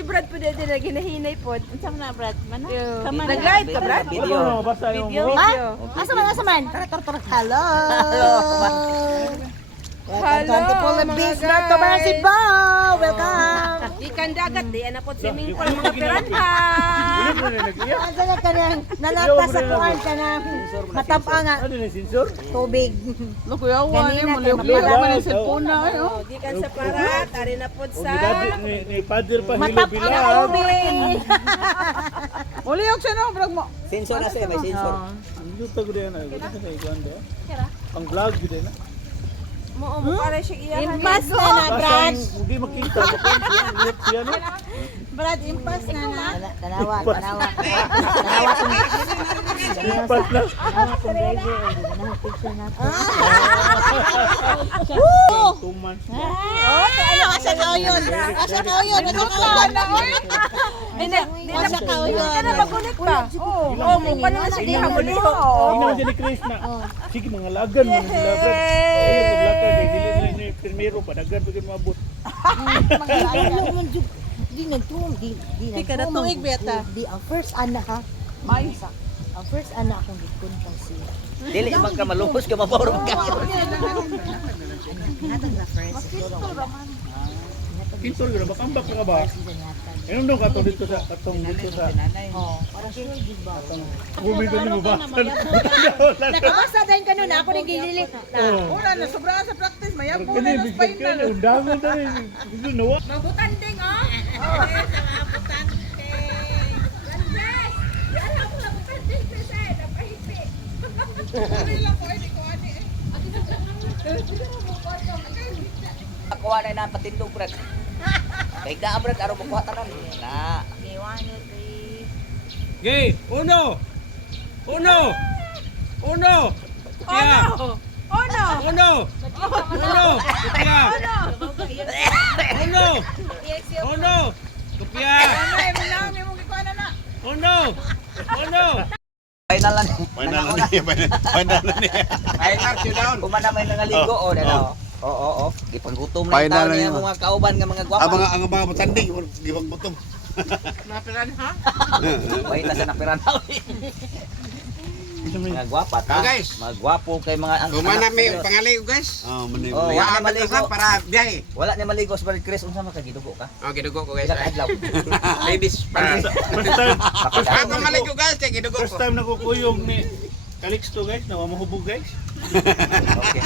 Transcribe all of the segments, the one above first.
si Brad po dito na ginahinay po. Unsa man na Brad? Mana? Nag-live ka, Brad? Video. Basta yung Video. Asa man? Tara. Hello. Hello, mga Beast guys. to Barasibo. Welcome. Ikan dagat, di na po swimming pool mga piranha. Asa na kanang nalata sa kuan kanang matapa nga Ano yung sensor? tubig. Lukuyawan Ganina, mo, kay liw-liw Mapara. man ang cellphone na. Oh, di kan sa parat, ari na po O sa... ni father pa hilo Matapa nga bilang. tubig. Uliyok siya no, brag mo. Sensor na siya, may sensor. Ang luto ko din na. Ito sa ikuan do. Ang vlog ko din na. Mo para siya iyahan. Impas na na, Brad. Hindi makita. Bakit siya no? Brad, impas na na. Tanawa. Tanawa kung Ipat na. tanawa kung driver. Hindi na picture na. 2 months. Oh, asa ka yun? Asa ka yun? Asa ka yun? Asa ka yun? Hindi na magulit pa. Oo, mo pa naman siya ihamuliho. Hindi naman dyan ni Chris na. Sige mga lagan mo sila bro. Ayun kung lakad eh. Dili na ni primero pa. Dagan pa mabot. Di nagtuong, di Di ka na tuig, Beta. Di, ang first anak ha. May. Ang first anak akong gikuntang siya. Dili man ka maluhos ka mabawro ka. Natang na first. Kintor ka na ba? Kambak ka ba? Ayun daw katong dito sa Oh, para sure di ba? bumili mo ba? Nakabasa din ka nun, ako nagigili. Una na, sobrang sa practice. Mayab po Kani na ng bigyan ka na. Undangan na rin. Gusto nawa. Mabutan ding, oh. Kuha na na patindog brad. Kay ka brad aro mo kuha tanan. Na. Gay, uno. Uno. Uno. Kopya. Oh no! Uno. Uno. Kopya. Uno. Uno. Kopya. Uno. Uno. Final na. Final na niya. Final na niya. Final showdown. Kumana may nangaligo o dalo. Oo. Gipanggutom na Final taon na niya yun. mga kauban nga mga gwapo. Ang mga matanding, gibang butong. Wait na sa napiranaw. Mga gwapa ta. Oh, guys. Mga gwapo kay mga ang Gumana may pangalay ko guys. Oh, mani. Oh, Wala wala na maligo. maligo para biyahe. Wala ni maligo sa Brad Chris unsa man ka gidugo ka? Oh, gidugo ko guys. Ila ka adlaw. Ladies para. First Ako maligo guys, kaya gidugo First ko. time nakukuyog ni Calixto guys, na mahubog guys. Okay.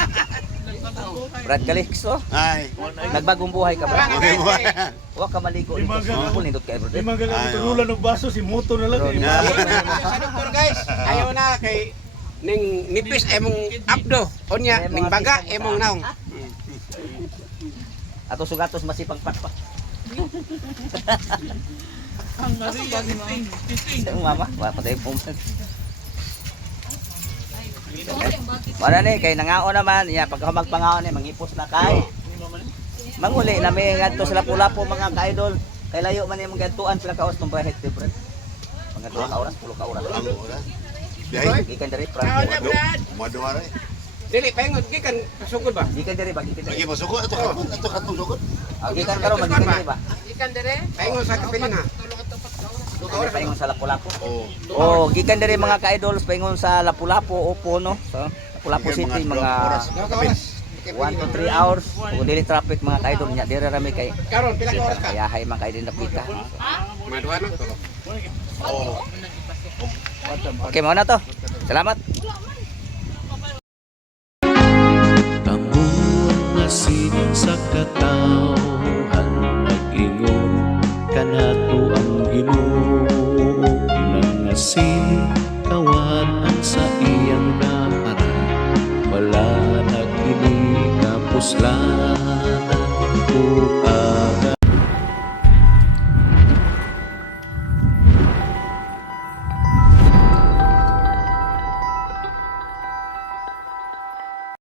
Brad Calixto, Ay. nagbagong buhay ka ba? Okay, boy. Wa ka maligo Di dito mga sa ganun. pool nindot kay Brad. Di man Ay, ganang tululan ng baso, si Moto na lang. Bro, eh. Yeah. Sa doktor guys, ayaw na kay ning nipis emong abdo. Onya ning baga emong naong. Ato sugatos masipag patpa. Ang Maria, Sa mama, wa patay po. Wala ni kay nangaon naman, ya pagka magpangaon ni mangipos na kay. Manguli na may ngadto sila pula po mga ka-idol. Kay layo man yung mga tuan sila kaos tong bahet di Brad. Mga 2 ka oras, 10 ka oras. Ang ora. Biyahe. Gikan diri Frank. Madua rin. Dili paingon gikan pasugod ba? Gikan diri ba gikan Lagi diri. masukot. Ito katong sukot. Gikan karon magikan diri ba? Gikan dire. Paingon sa kapiling ha. Or paingon sa Lapu-Lapu. Oh. Oh, gikan diri mga ka-idols paingon sa Lapu-Lapu upo no. Sa Lapu-Lapu City mga Dua ka oras. 1 to 3 hours. Kung dili traffic mga ka-idol nya diri rami kay Karon pila ka oras ka? kaya hay mga ka-idol na pita. Maduha na tulo. Oh. Okay, mo na to. Salamat. Amo ang asin sa katawhan nag-ingon kanato ang Ginoo nang asin kawatan sa iyang napara wala nagini kapuslanan